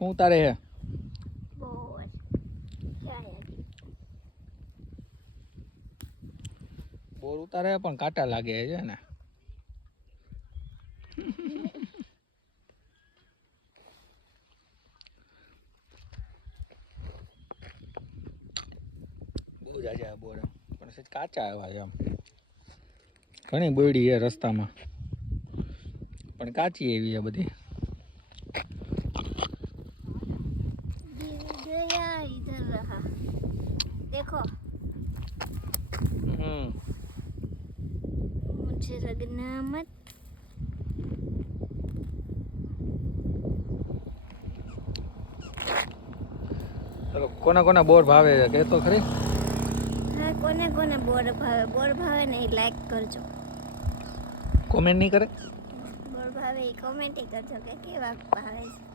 શું તારે હે બોર ઉતારે પણ કાંટા લાગે છે ને બહુ જાજા બોર પણ સજ કાચા આવ્યા એમ ઘણી બોયડી છે રસ્તામાં પણ કાચી એવી છે બધી इधर रहा देखो मुझे रगना मत चलो कोना कोना बोर भावे છે કે તો ખરી हाँ कोने कोने बोर भावे नहीं लाइक करजो કોમેન્ટ નહીં કરે बोर भावे कमेंट ही करजो के केवा भावे છે